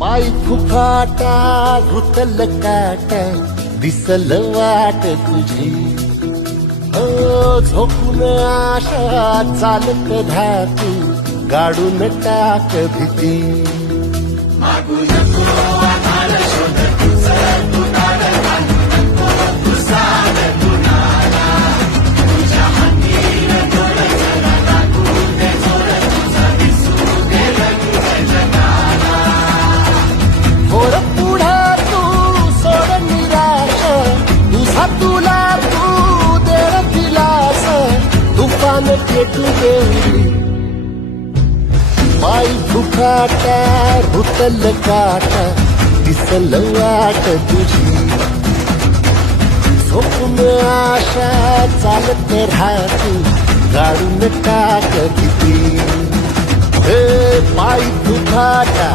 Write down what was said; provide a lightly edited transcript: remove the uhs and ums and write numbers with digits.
पाय फुफाटा रुतल काट दिसल वाट तुझी हो झोपून आशा चालत धातू गाडून टाक भीती मागू नको आम्हाला शोध तुझं तुनाड घालू नको तुझाड तुनाला तुझ्या हातीन दोर जरा लागू दे जोर तुझा दिसू दे रंग जगाला थोड पुढे तू सोड निराश तुझा तुला तू दे दिलास तुफान पेटू दे पाय फुफाटा रुतल काटा दिसल वाट तुझी झोपून आशा चालत राहतू गाडून टाक भीती पाय फुफाटा